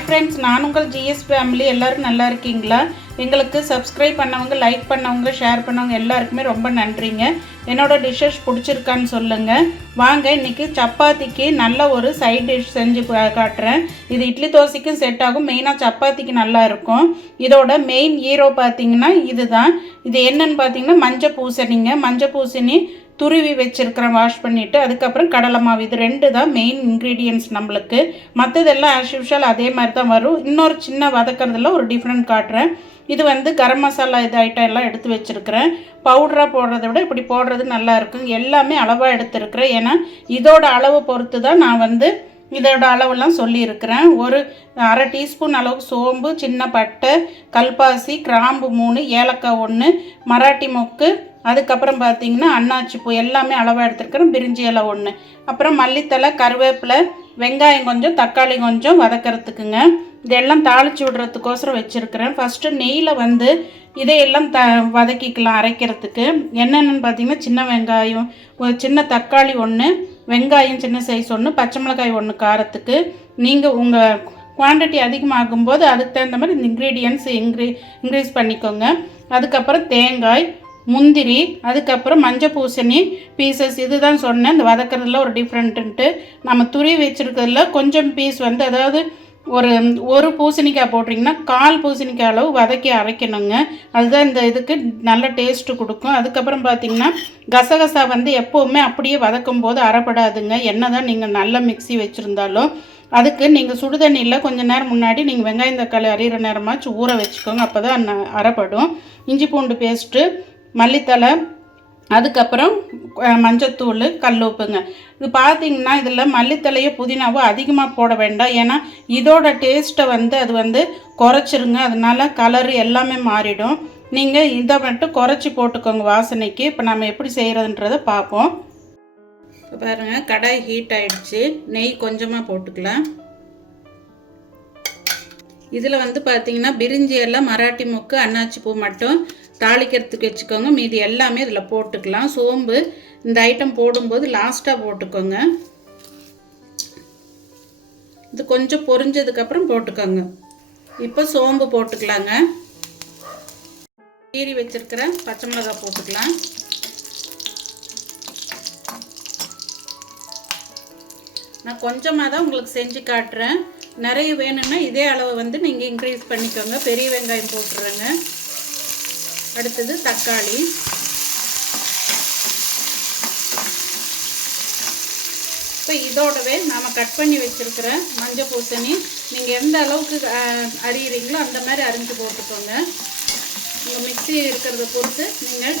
Hi friends, நான் உங்கள் GS family. எல்லோரும் நல்லா இருக்கீங்களா? எங்களுக்கு சப்ஸ்கிரைப் பண்ணவங்க, லைக் பண்ணவங்க, ஷேர் பண்ணவங்க எல்லாருக்குமே ரொம்ப நன்றிங்க. என்னோடய டிஷ்ஷஸ் பிடிச்சிருக்கான்னு சொல்லுங்கள். வாங்க, இன்றைக்கி சப்பாத்திக்கு நல்ல ஒரு சைட் டிஷ் செஞ்சு காட்டுறேன். இது இட்லி தோசைக்கும் செட் ஆகும், மெயினாக சப்பாத்திக்கு நல்லா இருக்கும். இதோட மெயின் ஹீரோ பார்த்திங்கன்னா இதுதான். இது என்னன்னு பார்த்தீங்கன்னா மஞ்சள் பூசணிங்க. மஞ்சள் பூசணி துருவி வச்சுருக்கிறேன், வாஷ் பண்ணிவிட்டு. அதுக்கப்புறம் கடலை மாவு. இது ரெண்டு தான் மெயின் இன்க்ரீடியன்ட்ஸ் நம்மளுக்கு. மற்றதெல்லாம் ஆஸ் யூஷுவல் அதே மாதிரி தான் வரும். இன்னொரு சின்ன வதக்கிறதுல ஒரு டிஃப்ரெண்ட் காட்டுறேன். இது கரம் மசாலா இது ஐட்டம் எல்லாம் எடுத்து வச்சுருக்கிறேன். பவுடராக போடுறத விட இப்படி போடுறது நல்லாயிருக்கும். எல்லாமே அளவாக எடுத்துருக்கிறேன். ஏன்னா இதோட அளவு பொறுத்து தான் நான் இதோட அளவெல்லாம் சொல்லியிருக்கிறேன். ஒரு அரை டீஸ்பூன் அளவுக்கு சோம்பு, சின்ன பட்டை, கல்பாசி, கிராம்பு 3, ஏலக்காய் 1, மராட்டி மொக்கு, அதுக்கப்புறம் பார்த்திங்கன்னா அன்னாச்சி பூ எல்லாமே அளவாக எடுத்துருக்கிறேன். பிரிஞ்சி இலை 1, அப்புறம் மல்லித்தலை, கருவேப்பிலை, வெங்காயம் கொஞ்சம், தக்காளி கொஞ்சம் வதக்கிறதுக்குங்க. இதெல்லாம் தாளித்து விடுறதுக்கோசரம் வச்சுருக்கிறேன். ஃபஸ்ட்டு நெய்யில் இதையெல்லாம் வதக்கிக்கலாம். அரைக்கிறதுக்கு என்னென்னு பார்த்திங்கன்னா சின்ன வெங்காயம், சின்ன தக்காளி 1, வெங்காயம் சின்ன சைஸ் 1, பச்சை மிளகாய் 1 காரத்துக்கு. நீங்கள் உங்கள் குவான்டிட்டி அதிகமாகும்போது அதுக்கு தகுந்த மாதிரி இந்த இன்க்ரீடியன்ட்ஸ் இன்க்ரீஸ் பண்ணிக்கோங்க. அதுக்கப்புறம் தேங்காய், முந்திரி, அதுக்கப்புறம் மஞ்சள் பூசணி பீசஸ். இதுதான் சொன்னேன் இந்த வதக்கிறதுல ஒரு டிஃப்ரெண்ட்டுன்ட்டு. நம்ம துருவி வச்சுருக்கிறதுல கொஞ்சம் பீஸ் அதாவது ஒரு பூசணிக்காய் போட்டிங்கன்னா 1/4 பூசணிக்காய் அளவு வதக்கி அரைக்கணுங்க. அதுதான் இந்த இதுக்கு நல்ல டேஸ்ட்டு கொடுக்கும். அதுக்கப்புறம் பார்த்திங்கன்னா கசகசா எப்போவுமே அப்படியே வதக்கும் போது அரைப்படாதுங்க. என்ன தான் நீங்கள் நல்ல மிக்ஸி வச்சுருந்தாலும். அதுக்கு நீங்கள் சுடுதண்ணியில் கொஞ்சம் நேரம் முன்னாடி நீங்கள் வெங்காயம் தக்காளி அரிகிற நேரமாச்சு ஊற வச்சுக்கோங்க. அப்போ தான் அரைப்படும். இஞ்சி பூண்டு பேஸ்ட்டு, மல்லித்தலை, அதுக்கப்புறம் மஞ்சத்தூள், கல் உப்புங்க. இது பார்த்திங்கன்னா இதில் மல்லித்தலையோ புதினாவோ அதிகமாக போட வேண்டாம். ஏன்னா இதோட டேஸ்ட்டை அது குறைச்சிருங்க. அதனால கலரு எல்லாமே மாறிடும். நீங்கள் இதை மட்டும் குறைச்சி போட்டுக்கோங்க வாசனைக்கு. இப்போ நம்ம எப்படி செய்கிறதுன்றதை பார்ப்போம். இப்போ பாருங்கள், கடாய் ஹீட் ஆகிடுச்சு. நெய் கொஞ்சமாக போட்டுக்கலாம். இதில் பார்த்திங்கன்னா பிரிஞ்சி எல்லாம், மராட்டி மொக்கு, அன்னாச்சி பூ மட்டும் தாளிக்கிறதுக்கு வச்சுக்கோங்க. மீதி எல்லாமே இதில் போட்டுக்கலாம். சோம்பு இந்த ஐட்டம் போடும்போது லாஸ்ட்டாக போட்டுக்கோங்க. இது கொஞ்சம் பொரிஞ்சதுக்கப்புறம் போட்டுக்கோங்க. இப்போ சோம்பு போட்டுக்கலாங்க. கீரி வச்சுருக்கிற பச்சை மிளகாய் போட்டுக்கலாம். நான் கொஞ்சமாக தான் உங்களுக்கு செஞ்சு காட்டுறேன். நிறைய வேணும்னா இதே அளவு நீங்கள் இன்க்ரீஸ் பண்ணிக்கோங்க. பெரிய வெங்காயம் போட்டுருங்க. அடுத்தது தக்காளி, இப்போ இதோடவே நாம் கட் பண்ணி வச்சுருக்கிற மஞ்சள் பூசணி நீங்கள் எந்த அளவுக்கு அரியிறீங்களோ அந்த மாதிரி அரிஞ்சு போட்டுக்கோங்க. உங்கள் மிக்ஸி இருக்கிறத பொறுத்து நீங்கள்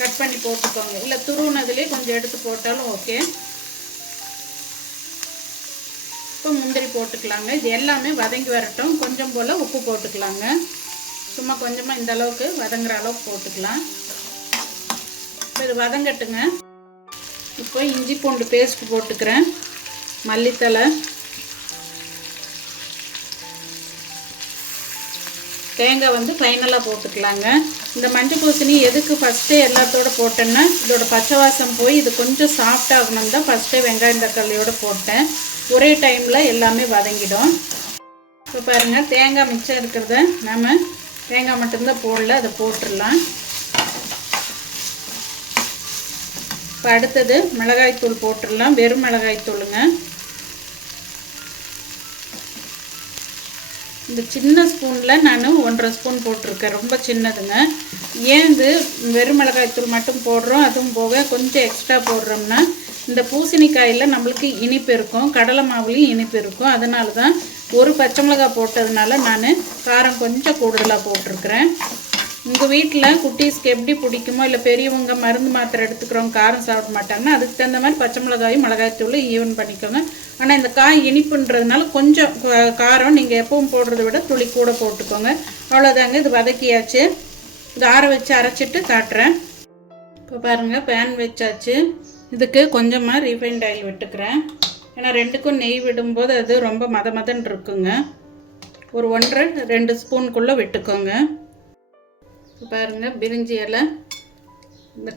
கட் பண்ணி போட்டுக்கோங்க. இல்லை துருவுனதுலேயே கொஞ்சம் எடுத்து போட்டாலும் ஓகே. இப்போ முந்திரி போட்டுக்கலாங்க. இது எல்லாமே வதங்கி வரட்டும். கொஞ்சம் போல் உப்பு போட்டுக்கலாங்க. சும்மா கொஞ்சமாக இந்த அளவுக்கு வதங்குற அளவுக்கு போட்டுக்கலாம். இப்போ இது வதங்கட்டுங்க. இப்போ இஞ்சி பூண்டு பேஸ்ட் போட்டுக்கிறேன். மல்லித்தலை, தேங்காய் ஃபைனலாக போட்டுக்கலாங்க. இந்த மஞ்சள் பூசணி எதுக்கு ஃபஸ்ட்டே எல்லாத்தோடு போட்டேன்னா இதோட பச்சை வாசம் போய் இது கொஞ்சம் சாஃப்ட் ஆகணும் தான் ஃபஸ்ட்டே வெங்காயம் தக்காளியோடு போட்டேன். ஒரே டைமில் எல்லாமே வதங்கிடும். இப்போ பாருங்கள், தேங்காய் மிச்சம் இருக்கிறத நம்ம தேங்காய் மட்டும்தான் போடல, அதை போட்டுடலாம். இப்போ அடுத்தது மிளகாய்த்தூள் போட்டுடலாம். வெறும் மிளகாய்த்தூளுங்க. இந்த சின்ன ஸ்பூனில் நான் 1.5 ஸ்பூன் போட்டிருக்கேன். ரொம்ப சின்னதுங்க. ஏன் இது வெறும் மிளகாய்த்தூள் மட்டும் போடுறோம், அதுவும் போக கொஞ்சம் எக்ஸ்ட்ரா போடுறோம்னா இந்த பூசணிக்காயில் நம்மளுக்கு இனிப்பு இருக்கும், கடலை மாவுலேயும் இனிப்பு இருக்கும். அதனால தான் ஒரு பச்சை மிளகாய் போட்டதுனால நான் காரம் கொஞ்சம் கூடுதலாக போட்டிருக்கிறேன். உங்கள் வீட்டில் குட்டீஸ்க்கு எப்படி பிடிக்குமோ, இல்லை பெரியவங்க மருந்து மாத்திரை எடுத்துக்கிறவங்க காரம் சாப்பிட மாட்டாங்கன்னா அதுக்கு தகுந்த மாதிரி பச்சை மிளகாயும் மிளகாய்த்தூள் ஈவன் பண்ணிக்கோங்க. ஆனால் இந்த காய் இனிப்புன்றதுனால கொஞ்சம் காரம் நீங்கள் எப்பவும் போடுறத விட துளி கூட போட்டுக்கோங்க. அவ்வளோதாங்க. இது வதக்கியாச்சு. இது ஆற வச்சு அரைச்சிட்டு காட்டுறேன். இப்போ பாருங்கள், பேன் வச்சாச்சு. இதுக்கு கொஞ்சமாக ரீஃபைண்ட் ஆயில் விட்டுக்கிறேன். ஏன்னா ரெண்டுக்கும் நெய் விடும்போது அது ரொம்ப மதன்னு இருக்குங்க. ஒரு 1.5-2 ஸ்பூனுக்குள்ளே விட்டுக்கோங்க. இப்போ பாருங்கள், பிரிஞ்சி இலை, இந்த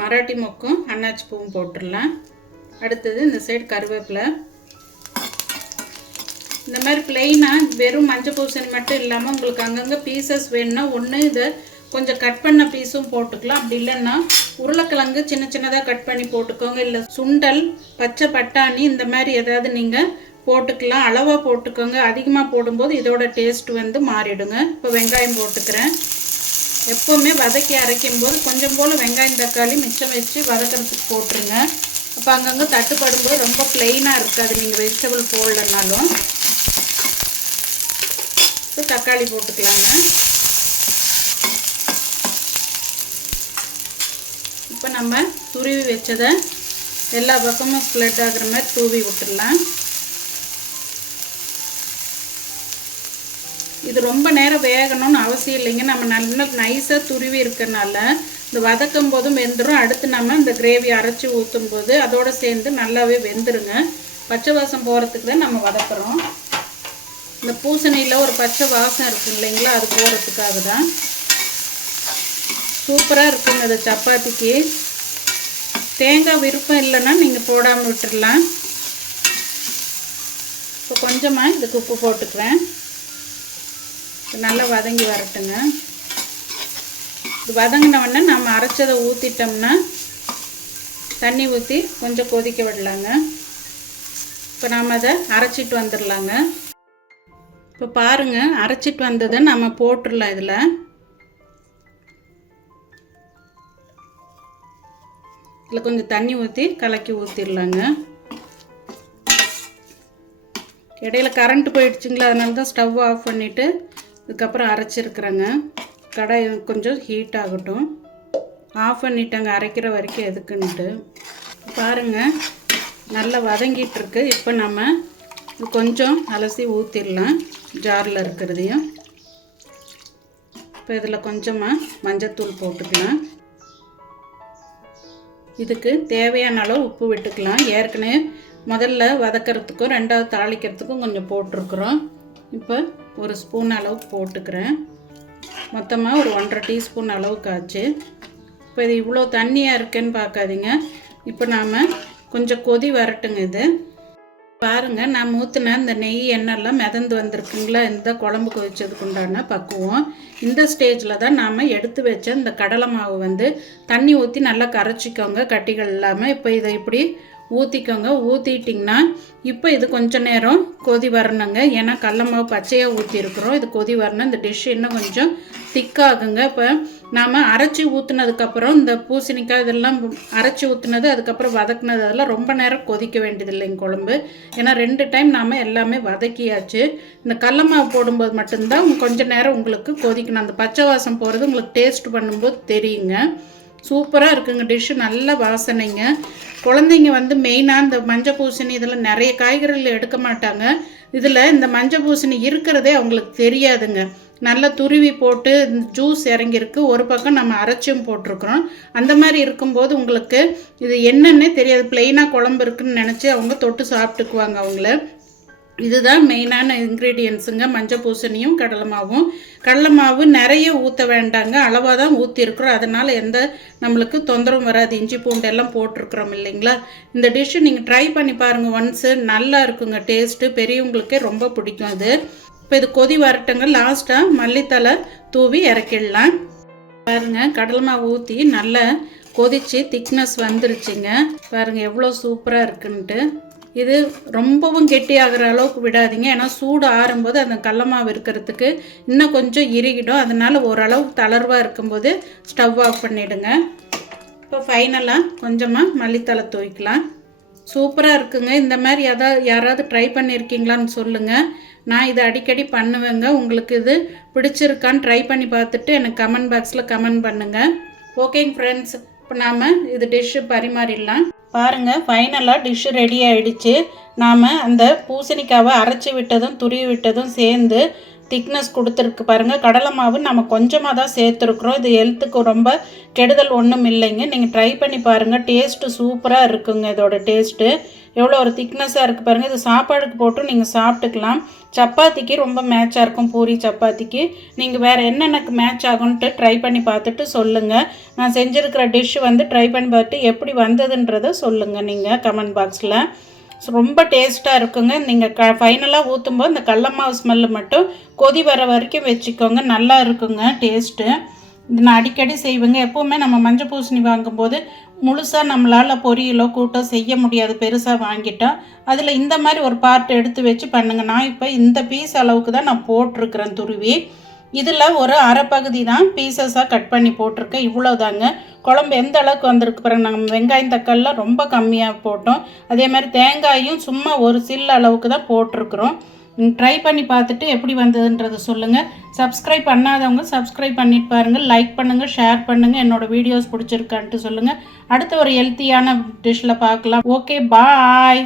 மராட்டி மொக்கும் அன்னாச்சி பூவும் போட்டுடலாம். அடுத்தது இந்த சைடு கருவேப்பிலை, இந்த மாதிரி பிளெயினாக வெறும் மஞ்சள் பூசணி மட்டும் இல்லாமல் உங்களுக்கு அங்கங்கே பீசஸ் வேணும்னா ஒன்று இதை கொஞ்சம் கட் பண்ண பீஸும் போட்டுக்கலாம். அப்படி இல்லைன்னா உருளைக்கிழங்கு சின்ன சின்னதாக கட் பண்ணி போட்டுக்கோங்க. இல்லை சுண்டல், பச்சை பட்டாணி இந்த மாதிரி ஏதாவது நீங்கள் போட்டுக்கலாம். அளவாக போட்டுக்கோங்க. அதிகமாக போடும்போது இதோட டேஸ்ட் வந்து மாறிடுங்க. இப்போ வெங்காயம் போட்டுக்கிறேன். எப்போவுமே வதக்கி அரைக்கும் போது கொஞ்சம் போல் வெங்காயம் தக்காளி மிச்சம் வச்சு வதக்கிறதுக்கு போட்டுருங்க. அப்போ அங்கங்கே தட்டுப்படும்போது ரொம்ப பிளெயினாக இருக்காது நீங்கள் வெஜிடபிள் போடலனாலும். இப்போ தக்காளி போட்டுக்கலாங்க. இப்போ நம்ம துருவி வச்சதை எல்லா பக்கமும் ஸ்ப்ரெட் ஆகிற மாதிரி தூவி விட்டுடலாம். இது ரொம்ப நேரம் வேகணும்னு அவசியம் இல்லைங்க. நம்ம நல்லா நைஸாக துருவி இருக்கனால இந்த வதக்கும் போதும் வெந்துடும். அடுத்து நம்ம இந்த கிரேவி அரைச்சி ஊற்றும் போது அதோடு சேர்ந்து நல்லாவே வெந்துருங்க. பச்சை வாசம் போகிறதுக்கு தான் நம்ம வதக்குறோம். இந்த பூசணியில் ஒரு பச்சை வாசம் இருக்குது இல்லைங்களா, அது போகிறதுக்காக தான். சூப்பராக இருக்குங்க அது சப்பாத்திக்கு. தேங்காய் விருப்பம் இல்லைன்னா நீங்கள் போடாமல் விட்டுடலாம். இப்போ கொஞ்சமாக இதுக்கு உப்பு போட்டுக்குவேன். நல்லா வதங்கி வரட்டுங்க. இது வதங்கினவுடனே நம்ம அரைச்சதை ஊற்றிட்டோம்னா தண்ணி ஊற்றி கொஞ்சம் கொதிக்க விடலாங்க. இப்போ நாம் அதை அரைச்சிட்டு வந்துடலாங்க. இப்போ பாருங்கள், அரைச்சிட்டு வந்ததை நம்ம போட்டுடலாம். இதில் கொஞ்சம் தண்ணி ஊற்றி கலக்கி ஊற்றிடலாங்க. இடையில கரண்ட் போயிடுச்சுங்களா, அதனால தான் ஸ்டவ் ஆஃப் பண்ணிவிட்டு இதுக்கப்புறம் அரைச்சிருக்கிறேங்க. கடாய் கொஞ்சம் ஹீட் ஆகட்டும். ஆஃப் பண்ணிட்டாங்க அரைக்கிற வரைக்கும் எதுக்குன்ட்டு. பாருங்கள் நல்லா வதங்கிட்டுருக்கு. இப்போ நம்ம கொஞ்சம் அலசி ஊற்றிடலாம் ஜாரில் இருக்கிறதையும். இப்போ இதில் கொஞ்சமாக மஞ்சத்தூள் போட்டுக்கலாம். இதுக்கு தேவையான அளவு உப்பு விட்டுக்கலாம். ஏற்கனவே முதல்ல வதக்கிறதுக்கும் ரெண்டாவது தாளிக்கிறதுக்கும் கொஞ்சம் போட்டிருக்குறோம். இப்போ ஒரு ஸ்பூன் அளவு போட்டுக்கிறேன். மொத்தமாக ஒரு 1.5 டீஸ்பூன் அளவுக்கு ஆச்சு. இப்போ இது இவ்வளோ தண்ணியாக இருக்குன்னு பார்க்காதீங்க. இப்போ நாம் கொஞ்சம் கொதி வரட்டுங்க. இது பாருங்கள், நான் ஊற்றின இந்த நெய் எண்ணெய்லாம் மிதந்து வந்திருக்குங்களா, இந்த குழம்புக்கு வச்சதுக்கு உண்டான பக்குவம். இந்த ஸ்டேஜில் தான் நாம் எடுத்து வச்ச இந்த கடலை மாவு வந்து தண்ணி ஊற்றி நல்லா கரைச்சிக்கோங்க, கட்டிகள் இல்லாமல். இப்போ இதை இப்படி ஊற்றிக்கோங்க. ஊற்றிட்டிங்கன்னா இப்போ இது கொஞ்சம் நேரம் கொதி வரணுங்க. ஏன்னா கடலை மாவு பச்சையாக ஊற்றிருக்கிறோம். இது கொதி வரணும். இந்த டிஷ் இன்னும் கொஞ்சம் திக்காகுங்க. இப்போ நாம் அரைச்சி ஊற்றுனதுக்கப்புறம் இந்த பூசணிக்காய் இதெல்லாம் அரைச்சி ஊற்றுனது அதுக்கப்புறம் வதக்குனது அதெல்லாம் ரொம்ப நேரம் கொதிக்க வேண்டியது இல்லைங்க குழம்பு. ஏன்னா 2 டைம் நாம் எல்லாமே வதக்கியாச்சு. இந்த கடலை மாவு போடும்போது மட்டும்தான் கொஞ்சம் நேரம் உங்களுக்கு கொதிக்கணும். அந்த பச்சை வாசம் போகிறது உங்களுக்கு டேஸ்ட் பண்ணும்போது தெரியுங்க. சூப்பராக இருக்குங்க டிஷ்ஷு. நல்ல வாசனைங்க. குழந்தைங்க வந்து மெயினாக இந்த மஞ்சள் பூசணி இதில் நிறைய காய்கறிகள் எடுக்க மாட்டாங்க. இதில் இந்த மஞ்சள் பூசணி இருக்கிறதே அவங்களுக்கு தெரியாதுங்க. நல்லா துருவி போட்டு ஜூஸ் இறங்கியிருக்கு. ஒரு பக்கம் நம்ம அரைச்சும் போட்டிருக்கிறோம். அந்த மாதிரி இருக்கும்போது உங்களுக்கு இது என்னன்னே தெரியாது. பிளெயினாக குழம்பு இருக்குன்னு நினச்சி அவங்க தொட்டு சாப்பிட்டுக்குவாங்க அவங்கள. இதுதான் மெயினான இன்க்ரீடியன்ஸுங்க. மஞ்சள் பூசணியும் கடலை மாவும். கடலை மாவு நிறைய ஊற்ற வேண்டாங்க, அளவாக தான் ஊற்றிருக்கிறோம். அதனால் எந்த நம்மளுக்கு தொந்தரவும் வராது. இஞ்சி பூண்டு எல்லாம் போட்டிருக்கிறோம் இல்லைங்களா. இந்த டிஷ்ஷு நீங்கள் ட்ரை பண்ணி பாருங்கள் ஒன்ஸு. நல்லா இருக்குங்க டேஸ்ட்டு. பெரியவங்களுக்கே ரொம்ப பிடிக்கும் இது. இப்போ இது கொதி வரட்டுங்க. லாஸ்ட்டாக மல்லித்தலை தூவி இறக்கிடலாம். பாருங்கள், கடலை மாவு ஊற்றி நல்லா கொதித்து திக்னஸ் வந்துருச்சுங்க. பாருங்கள் எவ்வளோ சூப்பராக இருக்குன்ட்டு. இது ரொம்பவும் கெட்டியாகிற அளவுக்கு விடாதீங்க. ஏன்னா சூடு ஆறும்போது அந்த கடலை மாவு இருக்கிறதுக்கு இன்னும் கொஞ்சம் இறுகிடும். அதனால் ஓரளவுக்கு தளர்வாக இருக்கும்போது ஸ்டவ் ஆஃப் பண்ணிவிடுங்க. இப்போ ஃபைனலாக கொஞ்சமாக மல்லித்தலை தூவிக்கலாம். சூப்பராக இருக்குங்க. இந்த மாதிரி யாராவது ட்ரை பண்ணியிருக்கீங்களான்னு சொல்லுங்கள். நான் இதை அடிக்கடி பண்ணுவேங்க. உங்களுக்கு இது பிடிச்சிருக்கான்னு ட்ரை பண்ணி பார்த்துட்டு எனக்கு கமெண்ட் பாக்ஸில் கமெண்ட் பண்ணுங்கள். ஓகேங்க ஃப்ரெண்ட்ஸ், இப்போ நாம் இது டிஷ்ஷு பரிமாறிடலாம். பாருங்கள், ஃபைனலாக டிஷ்ஷு ரெடி ஆகிடுச்சு. நாம் அந்த பூசணிக்காவை அரைச்சி விட்டதும் துருவி விட்டதும் சேர்ந்து திக்னஸ் கொடுத்துருக்கு பாருங்கள். கடலை மாவு நம்ம கொஞ்சமாக தான் சேர்த்துருக்குறோம். இது ஹெல்த்துக்கு ரொம்ப கெடுதல் ஒன்றும் இல்லைங்க. நீங்கள் ட்ரை பண்ணி பாருங்கள். டேஸ்ட்டு சூப்பராக இருக்குங்க. இதோட டேஸ்ட்டு எவ்வளோ ஒரு திக்னஸாக இருக்குது பாருங்கள். இது சாப்பாடுக்கு போட்டு நீங்கள் சாப்பிட்டுக்கலாம். சப்பாத்திக்கு ரொம்ப மேட்சாக இருக்கும். பூரி சப்பாத்திக்கு நீங்கள் வேறு என்னென்னக்கு மேட்ச் ஆகும்ன்ட்டு ட்ரை பண்ணி பார்த்துட்டு சொல்லுங்கள். நான் செஞ்சுருக்கிற டிஷ்ஷு வந்து ட்ரை பண்ணி பார்த்துட்டு எப்படி வந்ததுன்றதை சொல்லுங்கள் நீங்கள் கமெண்ட் பாக்ஸில். ரொம்ப டேஸ்ட்டாக இருக்குங்க. நீங்கள் ஃபைனலாக ஊற்றும்போது இந்த கடல மாவு ஸ்மெல்லு மட்டும் கொதி வர வரைக்கும் வச்சுக்கோங்க. நல்லா இருக்குங்க டேஸ்ட்டு. இது நான் அடிக்கடி செய்வேங்க. எப்போவுமே நம்ம மஞ்சள் பூசணி வாங்கும்போது முழுசாக நம்மளால் பொரியலோ கூட்டோ செய்ய முடியாது பெருசாக வாங்கிட்டால். அதில் இந்த மாதிரி ஒரு பார்ட் எடுத்து வச்சு பண்ணுங்கள். நான் இப்போ இந்த பீஸ் அளவுக்கு தான் நான் போட்டிருக்கிறேன் துருவி. இதில் ஒரு அரை பகுதி தான் பீசஸாக கட் பண்ணி போட்டிருக்கேன். இவ்வளோ தாங்க. குழம்பு எந்த அளவுக்கு வந்திருக்கு பாருங்க. நம்ம வெங்காயம் தக்காளிலாம் ரொம்ப கம்மியாக போட்டோம். அதே மாதிரி தேங்காயும் சும்மா ஒரு சில்லு அளவுக்கு தான் போட்டிருக்கிறோம். ட்ரை பண்ணி பார்த்துட்டு எப்படி வந்ததுன்றதை சொல்லுங்கள். சப்ஸ்கிரைப் பண்ணாதவங்க சப்ஸ்கிரைப் பண்ணிட்டு பாருங்கள். லைக் பண்ணுங்கள், ஷேர் பண்ணுங்கள். என்னோடய வீடியோஸ் பிடிச்சிருக்கான்ட்டு சொல்லுங்கள். அடுத்த ஒரு ஹெல்த்தியான டிஷ்ஷில் பார்க்கலாம். ஓகே, பாய்.